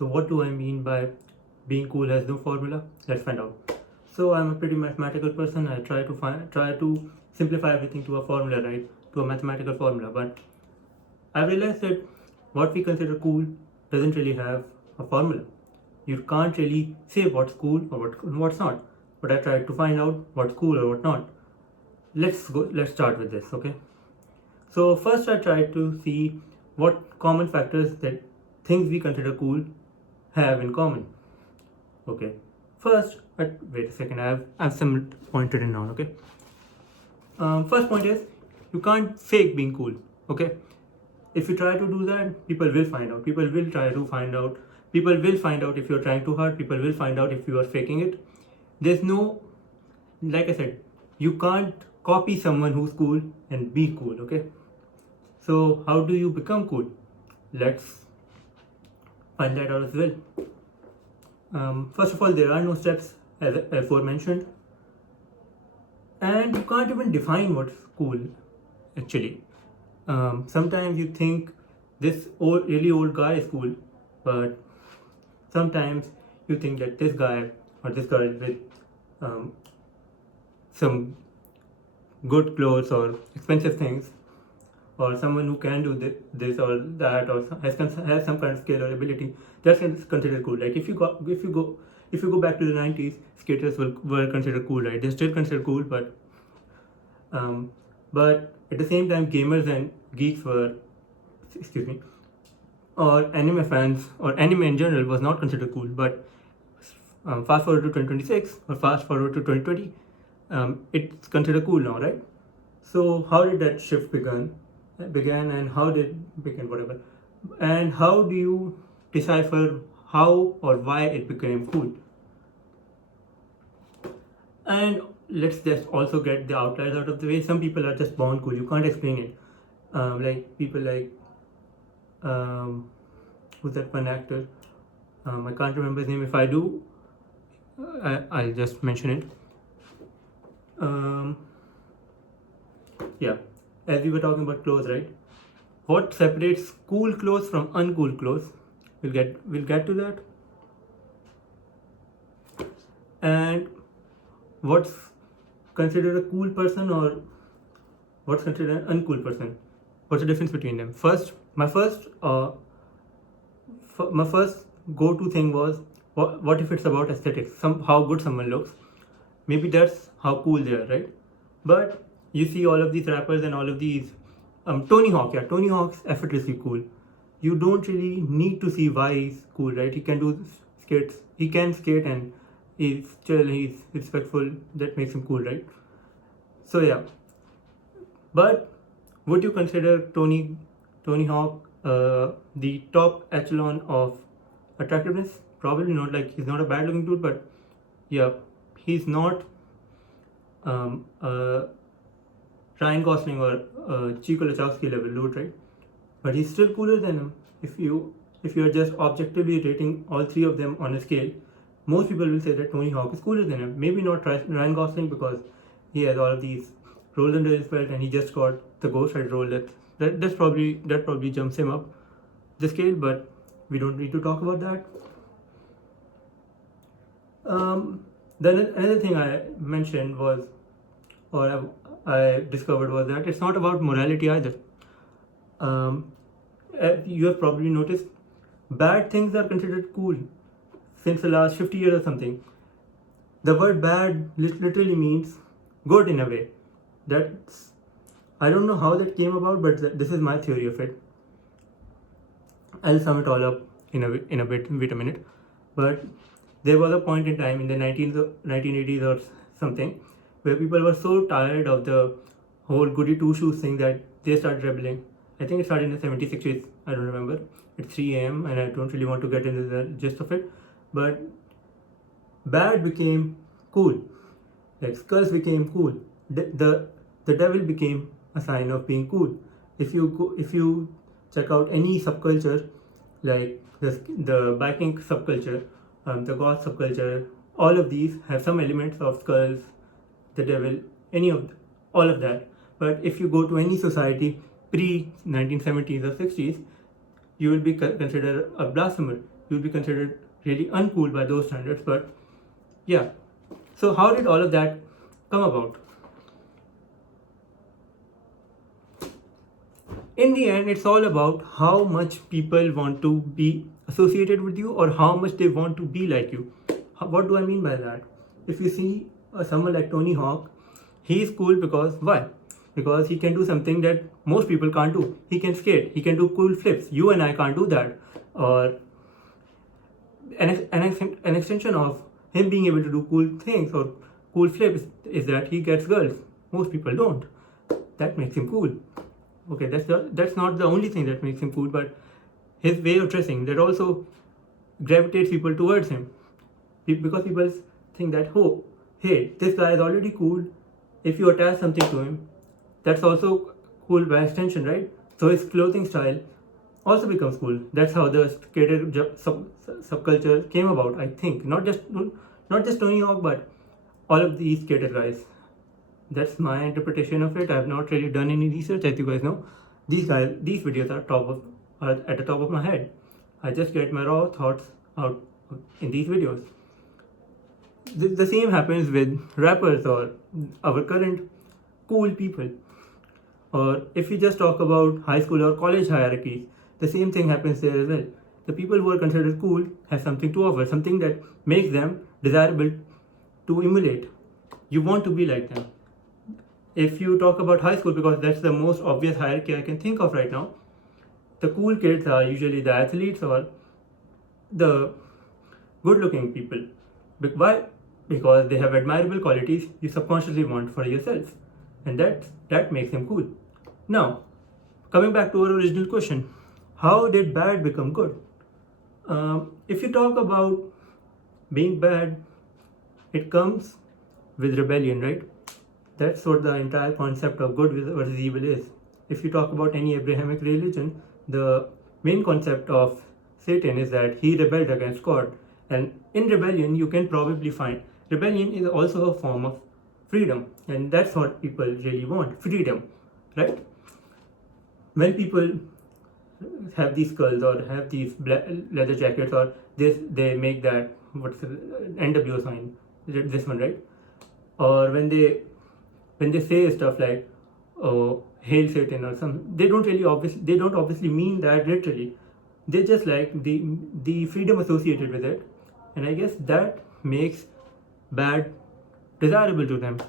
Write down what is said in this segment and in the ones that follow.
So what do I mean by being cool has no formula? Let's find out. So I'm a pretty mathematical person. I try to simplify everything to a formula, right? To a mathematical formula. But I realized that what we consider cool doesn't really have a formula. You can't really say what's cool or what's not. But I tried to find out what's cool or what not. Let's start with this, okay? So first I tried to see what common factors that things we consider cool have in common. Okay. First, wait a second. I have some pointed in now. Okay. First point is you can't fake being cool. Okay. If you try to do that, people will find out. People will try to find out. People will find out if you're trying too hard. People will find out if you are faking it. There's no, like I said, you can't copy someone who's cool and be cool. Okay. So how do you become cool? Let's find that out as well. First of all, there are no steps as aforementioned, and you can't even define what's cool actually. Sometimes you think this really old guy is cool, but sometimes you think that this guy or this girl with some good clothes or expensive things, or someone who can do this or that, or has some kind of skill or ability, that's considered cool. Like if you go back to the 90s, skaters were considered cool, right? They're still considered cool, but at the same time, gamers and geeks were, excuse me, or anime fans or anime in general was not considered cool. But fast forward to 2026 or fast forward to 2020, it's considered cool now, right? So how did that shift began, and how did it begin, whatever, and how do you decipher how or why it became cool? And let's just also get the outliers out of the way. Some people are just born cool, you can't explain it. Like people like who's that one actor, I can't remember his name. If I do, I'll just mention it. Yeah, as we were talking about clothes, right? What separates cool clothes from uncool clothes? We'll get to that. And what's considered a cool person or what's considered an uncool person? What's the difference between them? My first go-to thing was what if it's about aesthetics? How good someone looks. Maybe that's how cool they are, right? But you see all of these rappers and all of these Tony Hawk's effortlessly cool. You don't really need to see why he's cool, right? He can do skates. He can skate and he's chill. He's respectful. That makes him cool, right? So yeah. But would you consider Tony Hawk the top echelon of attractiveness? Probably not. Like he's not a bad looking dude, but yeah, he's not Ryan Gosling or Chico Lachowski level dude, right? But he's still cooler than him. If you're just objectively rating all three of them on a scale, most people will say that Tony Hawk is cooler than him. Maybe not Ryan Gosling because he has all of these roles under his belt and he just got the Ghost Rider role. That probably jumps him up the scale, but we don't need to talk about that. Then another thing I mentioned was, or I discovered, was that it's not about morality either. You have probably noticed bad things are considered cool since the last 50 years or something. The word bad literally means good in a way. That's, I don't know how that came about, but this is my theory of it. I'll sum it all up in a bit. Wait a minute. But there was a point in time in the 1980s or something where people were so tired of the whole goody two shoes thing that they started rebelling. I think it started in the 70s, 60s. I don't remember. It's 3 a.m. and I don't really want to get into the gist of it. But bad became cool. Like skulls became cool. The devil became a sign of being cool. If you check out any subculture, like the biking subculture, the goth subculture, all of these have some elements of skulls, the devil, all of that. But if you go to any society pre 1970s or 60s, you will be considered a blasphemer. you'll be considered really uncool by those standards. But yeah, so how did all of that come about? In the end, it's all about how much people want to be associated with you or how much they want to be like you. What do I mean by that? If you see someone like Tony Hawk, he's cool because why? Because he can do something that most people can't do. He can skate, he can do cool flips. You and I can't do that. Or an extension of him being able to do cool things or cool flips is that he gets girls. Most people don't. That makes him cool. Okay, that's not the only thing that makes him cool, but his way of dressing that also gravitates people towards him, because people think that, oh, hey, this guy is already cool. If you attach something to him, that's also cool by extension, right? So his clothing style also becomes cool. That's how the skater subculture came about. I think not just Tony Hawk, but all of these skater guys. That's my interpretation of it. I have not really done any research, as you guys know. These videos are at the top of my head. I just get my raw thoughts out in these videos. The same happens with rappers or our current cool people. Or if we just talk about high school or college hierarchies, the same thing happens there as well. The people who are considered cool have something to offer, something that makes them desirable to emulate. You want to be like them. If you talk about high school, because that's the most obvious hierarchy I can think of right now, the cool kids are usually the athletes or the good-looking people. Why? Because they have admirable qualities you subconsciously want for yourself, and that makes them cool. Now, coming back to our original question, how did bad become good? If you talk about being bad, it comes with rebellion, right? That's what the entire concept of good versus evil is. If you talk about any Abrahamic religion, the main concept of Satan is that he rebelled against God. And in rebellion, you can probably find rebellion is also a form of freedom. And that's what people really want, freedom, right? When people have these skulls or have these leather jackets or they make that, what's the NWO sign, this one, right? Or when they say stuff like, oh, hail Satan or something, they don't obviously mean that literally. They just like the freedom associated with it, and I guess that makes bad desirable to them.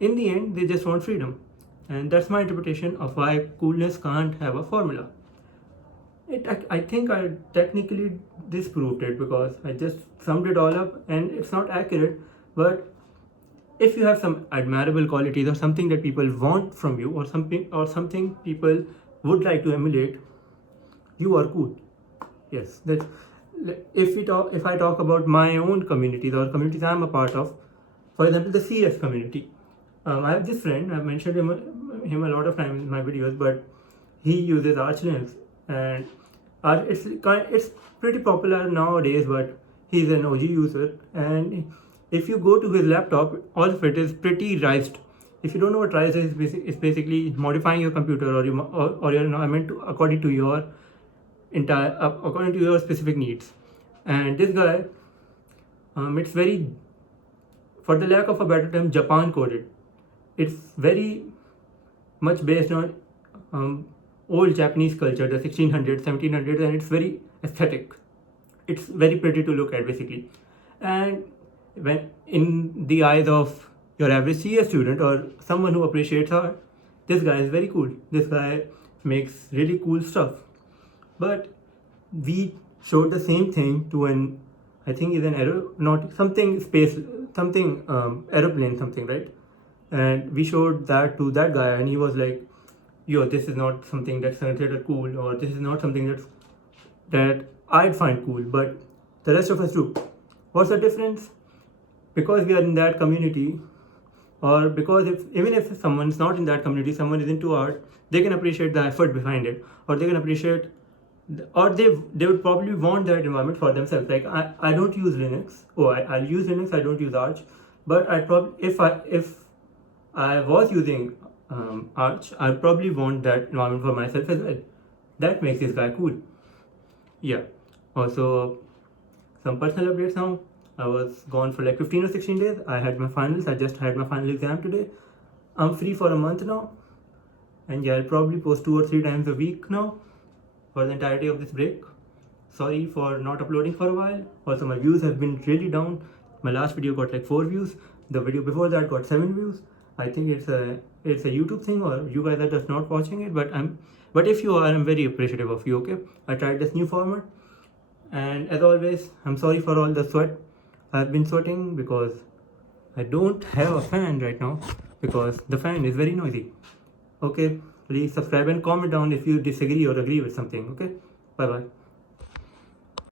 In the end, they just want freedom, and that's my interpretation of why coolness can't have a formula. I think I technically disproved it because I just summed it all up, and it's not accurate, but if you have some admirable qualities or something that people want from you or something people would like to emulate, you are cool. Yes, that's if I talk about my own communities or communities I'm a part of, for example, the CS community. I have this friend, I've mentioned him a lot of times in my videos, but he uses Arch Linux, and it's pretty popular nowadays, but he's an OG user, and if you go to his laptop, all of it is pretty rised. If you don't know what rise is, it's basically modifying your computer or your environment according to your specific needs. And this guy, it's very, for the lack of a better term, Japan coded. It's very much based on old Japanese culture, the 1600s, 1700s, and it's very aesthetic. It's very pretty to look at, basically. And when in the eyes of your average CS student or someone who appreciates art, this guy is very cool. This guy makes really cool stuff. But we showed the same thing to aeroplane something, right? And we showed that to that guy, and he was like, yo, this is not something that's considered cool, or this is not something that I'd find cool, but the rest of us do. What's the difference? Because we are in that community, or because even if someone's not in that community, someone is into art, they can appreciate the effort behind it, or they can appreciate, or they would probably want that environment for themselves. Like I don't use Linux. I'll use Linux. I don't use Arch, but I probably if I was using Arch, I probably want that environment for myself as well. That makes this guy cool. Yeah. Also, some personal updates now. I was gone for like 15 or 16 days. I had my finals. I just had my final exam today. I'm free for a month now. And yeah, I'll probably post 2 or 3 times a week now for the entirety of this break. Sorry for not uploading for a while. Also, my views have been really down. My last video got like 4 views. The video before that got 7 views. I think it's a YouTube thing, or you guys are just not watching it. But if you are, I'm very appreciative of you. Okay, I tried this new format, and as always, I'm sorry for all the sweat. I've been sweating because I don't have a fan right now because the fan is very noisy. Okay, please subscribe and comment down if you disagree or agree with something. Okay, bye bye.